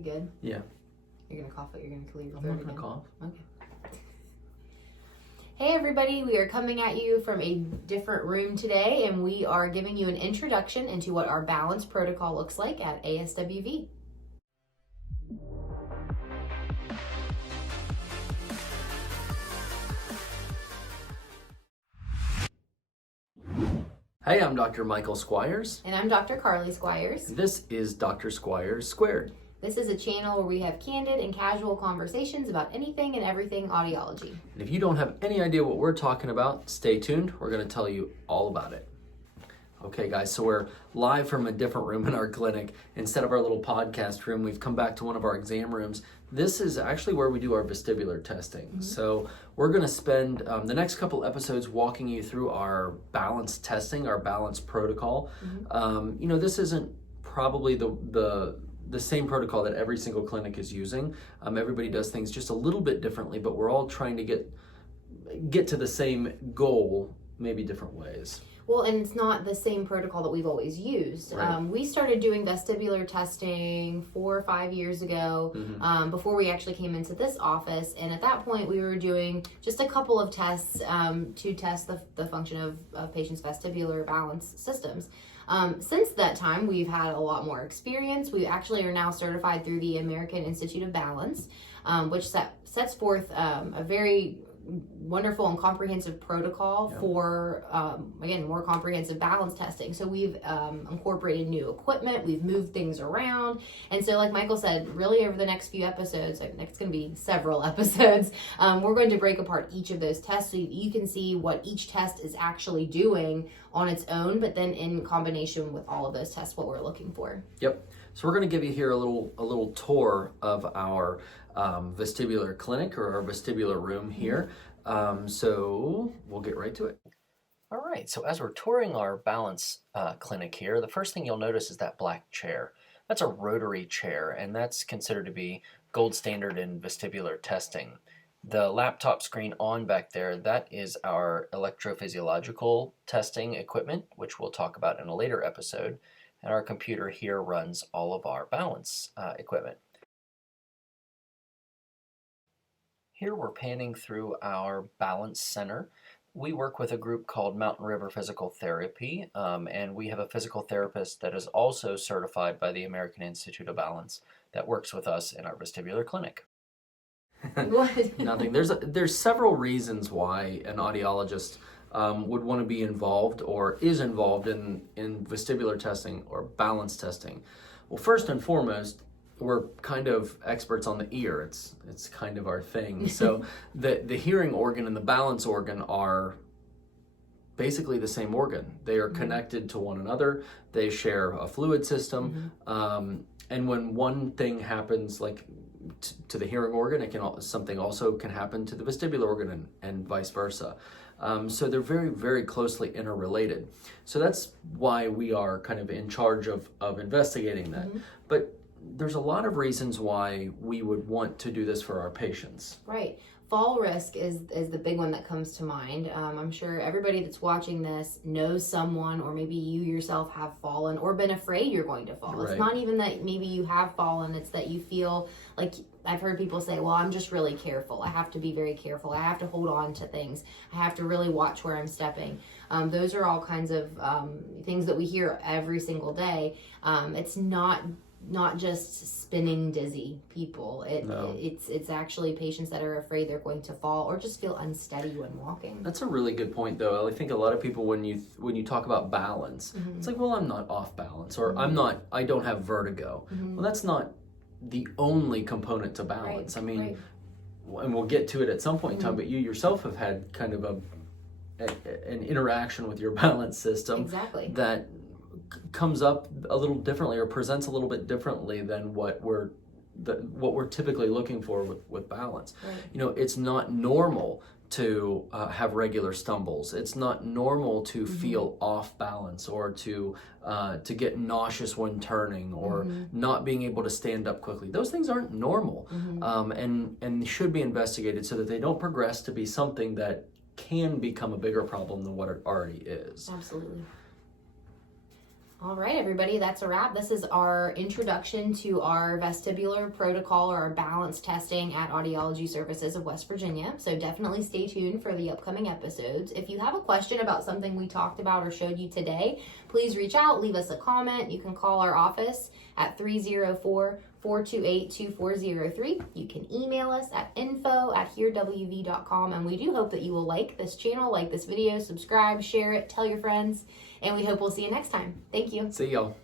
You good? Yeah. You're gonna cough it. You're gonna clear your I'm throat not gonna again. cough. Okay. Hey everybody, we are coming at you from a different room today, and we are giving you an introduction into what our balance protocol looks like at ASWV. Hey, I'm Dr. Michael Squires. And I'm Dr. Carly Squires. This is Dr. Squires Squared. This is a channel where we have candid and casual conversations about anything and everything audiology. And if you don't have any idea what we're talking about, stay tuned. We're going to tell you all about it. Okay, guys, so we're live from a different room in our clinic. Instead of our little podcast room, we've come back to one of our exam rooms. This is actually where we do our vestibular testing. Mm-hmm. So we're going to spend the next couple episodes walking you through our balance testing, our balance protocol. Mm-hmm. This isn't probably the same protocol that every single clinic is using. Everybody does things just a little bit differently, but we're all trying to get to the same goal, maybe different ways. Well, and it's not the same protocol that we've always used. Right. We started doing vestibular testing 4 or 5 years ago, mm-hmm. Before we actually came into this office. And at that point, we were doing just a couple of tests to test the function of patients' vestibular balance systems. Since that time, we've had a lot more experience. We actually are now certified through the American Institute of Balance, which sets forth a very wonderful and comprehensive protocol for, again, more comprehensive balance testing. So we've incorporated new equipment, we've moved things around. And so like Michael said, really over the next few episodes, it's going to be several episodes, we're going to break apart each of those tests so you can see what each test is actually doing on its own, but then in combination with all of those tests, what we're looking for. Yep. So we're going to give you here a little tour of our vestibular clinic or our vestibular room here. So we'll get right to it. All right, so as we're touring our balance clinic here, the first thing you'll notice is that black chair. That's a rotary chair, and that's considered to be gold standard in vestibular testing. The laptop screen on back there, that is our electrophysiological testing equipment, which we'll talk about in a later episode. And our computer here runs all of our balance equipment. Here we're panning through our balance center. We work with a group called Mountain River Physical Therapy, and we have a physical therapist that is also certified by the American Institute of Balance that works with us in our vestibular clinic. Nothing. There's several reasons why an audiologist would want to be involved or is involved in vestibular testing or balance testing. Well, first and foremost, we're kind of experts on the ear. It's kind of our thing. So the hearing organ and the balance organ are basically the same organ. They are connected to one another. They share a fluid system. Mm-hmm. And when one thing happens, like to the hearing organ, something also can happen to the vestibular organ and vice versa. So they're very, very closely interrelated. So that's why we are kind of in charge of investigating that. Mm-hmm. But there's a lot of reasons why we would want to do this for our patients. Right. Fall risk is the big one that comes to mind. I'm sure everybody that's watching this knows someone, or maybe you yourself have fallen or been afraid you're going to fall. Right. It's not even that maybe you have fallen, it's that you feel like, I've heard people say, well, I'm just really careful. I have to be very careful. I have to hold on to things. I have to really watch where I'm stepping. Those are all kinds of things that we hear every single day. It's not just spinning dizzy people. It's actually patients that are afraid they're going to fall or just feel unsteady when walking. That's a really good point, though. I think a lot of people, when you talk about balance, mm-hmm. it's like, well, I'm not off balance, or mm-hmm. I don't have vertigo. Mm-hmm. Well, that's not the only component to balance. Right. I mean, and we'll get to it at some point in time, but you yourself have had kind of an interaction with your balance system. Exactly. That comes up a little differently or presents a little bit differently than what we're typically looking for with balance. Right. It's not normal to have regular stumbles. It's not normal to mm-hmm. feel off balance or to get nauseous when turning or mm-hmm. not being able to stand up quickly. Those things aren't normal, mm-hmm. And should be investigated so that they don't progress to be something that can become a bigger problem than what it already is. Absolutely. All right, everybody, that's a wrap. This is our introduction to our vestibular protocol or our balance testing at Audiology Services of West Virginia. So definitely stay tuned for the upcoming episodes. If you have a question about something we talked about or showed you today, please reach out, leave us a comment. You can call our office at 304-428-2403. You can email us at info@hearwv.com. And we do hope that you will like this channel, like this video, subscribe, share it, tell your friends. And we hope we'll see you next time. Thank you. See y'all.